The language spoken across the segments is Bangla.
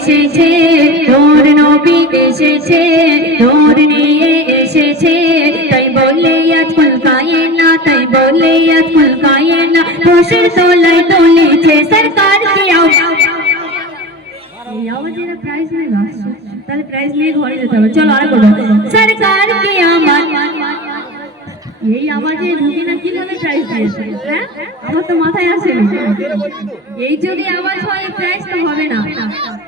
এসেছে, তোর নবী এসেছে, তোর নিয়ে এসেছে। তাই বলে আজ ফুলকায়ে না, তাই বলে আজ ফুলকায়ে না। খুশির তোলায় তুলেছে সরকার প্রাইজ নেই তাহলে প্রাইজ নিয়ে ঘরে যেতে হবে। চলো আর বলো। সরকার কি আমার? এই কীভাবে প্রাইজ দিয়েছে হ্যাঁ? আমার তো মাথায় আসে এই যদি আওয়াজ হয় প্রাইজ তো হবে না।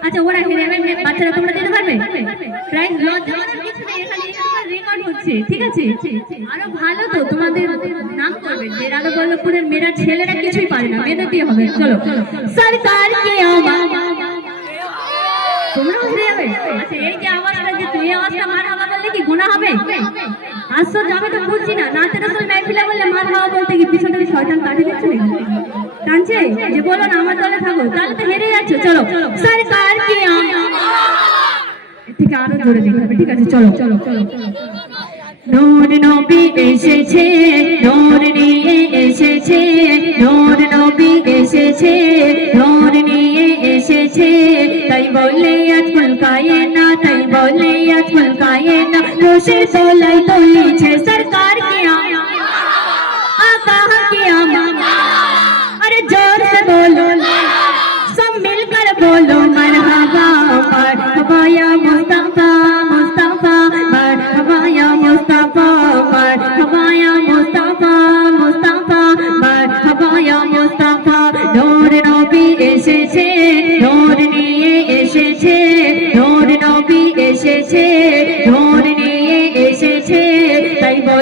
আচ্ছা ওরা হেরে যাবে বাচ্চারা তোমরা দিতে পারবে? প্রাইজ কিছু নেই, এখানে রেকর্ড হচ্ছে, ঠিক আছে? আরও ভালো তো, তোমাদের নাম করবে। মেয়েরা ছেলেরা কিছুই পারে না, মেয়েদের দিয়ে হবে। চলো। সরকার কে আমার উঠে যাবে। আচ্ছা এই যে যে তুই আওয়াজটা মার বললে কি গুনাহ হবে? আশ্চর্য আমি তো বুঝছি না। নাতে রসুল মেহফিলে বললে মার হাওয়া বলতে কি পিছনে শয়তান কাটি দিচ্ছে নাকি? যে বলো না আমার দলে থাকো। তাহলে তো হেরে যাচ্ছ। চলো। সরকার কি ঠিক আরও জোরে ঠিক আছে চলো। চলো চলো। নূর নবী এসেছে নূর নিয়ে এসেছে নূর নবী এসেছে নূর নিয়ে এসেছে। তাই বলে আজ ফুলকায়ে না তাই বলে আজ ফুলকায়ে না। খুশি তোলাই তুলিছে সরকার তাই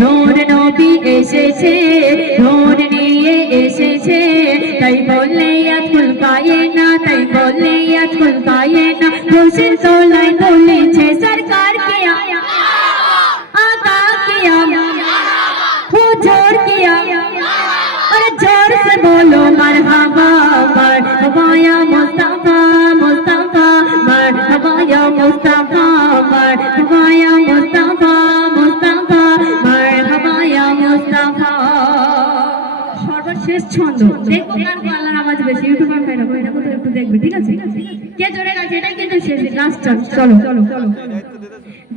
নূর নবী এসেছে, নূর নিয়ে এসেছে। তাই বললে আজকুল পায়ে না, তাই বললে আজকুল পায়ে না। হোসেন তোলায় বলেছে সরকার কে আকা কে কে আর জোর সে বলো, মারহাবা মারহাবা ইয়া মুস্তাফা মুস্তাফা মারহাবা ইয়া মুস্তাফা মারহাবা ইয়া শেষ ছন্দ। দেখো কার গলার আওয়াজ বেশি। ইউটিউব আমি পাইলাম এটা তো একটু দেখবে, ঠিক আছে? কে জোরে গাইছে? এটা কিন্তু শেষ। লাস্ট চলো চলো চলো।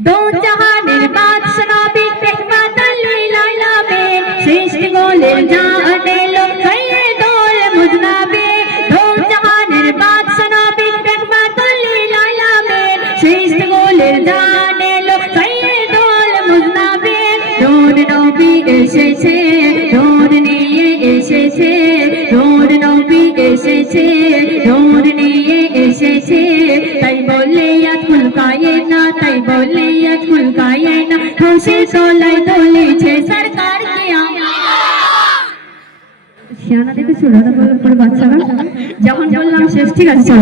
দো জাহানের বাদশা নবী রহমাতাল লিল আলামিন সৃষ্টি গোলের জানে লো খাইয়ে দোল মুজনাবে। দো জাহানের বাদশা নবী রহমাতাল লিল আলামিন সৃষ্টি গোলের জানে লো খাইয়ে দোল মুজনাবে। দোন নবী এসেছে এসেছে, নূর নিয়ে এসেছে। তাই বলে আজ ফুলকায় না, তাই বলে আজ ফুলকায় না। খুশি তোলায় তুলেছে সরকার বাচ্চারা যখন বললাম শেষ, ঠিক আছে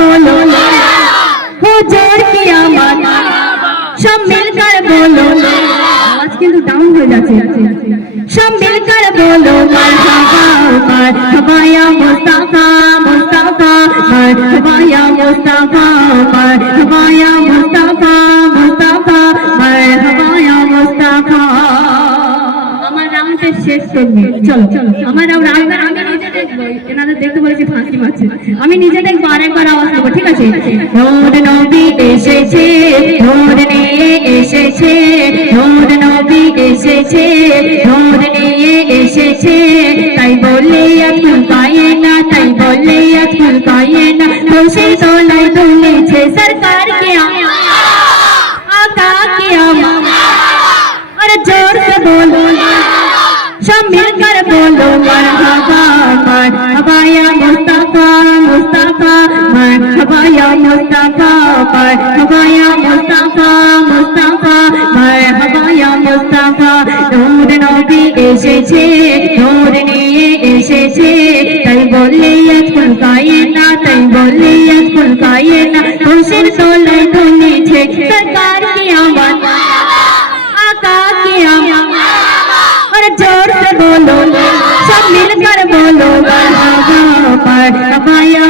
বলো। সব মিলকার বলো। কিন্তু ডাউন হয়ে যাচ্ছে। সব বলো মারহাবা মুস্তাফা মুস্তাফা মারহাবা মুস্তাফা মারহাবা মুস্তাফা মুস্তাফা মারহাবা মুস্তাফা। আমি নিজে দেখব। আরেকবার আওয়াজ দেবো, ঠিক আছে? এসেছে। এসেছে নোর নিয়ে এসেছে। তাই বলে এখন পায়ে না, তাই বলে এখন পায়ে না। খুশি তোলায় তুলেছে सरकार के आका के और ज़ोर से बोलो शामिल कर बोलो मरहबा मरहबा या मुस्तफ़ा मुस्तफ़ा मरहबा या मुस्तफ़ा মুস্তাফা নূর নবী এসেছে নূর নিয়ে এসেছে তাই বললে আজ ফুলকায়ে না তাই বললে আজ ফুলকায়ে না খুশির তোলায় দুলেছে সরকার কি আওয়াজ आका की आवाज़ और जोर से बोलो सब मिलकर बोलो मरहबा मरहबा या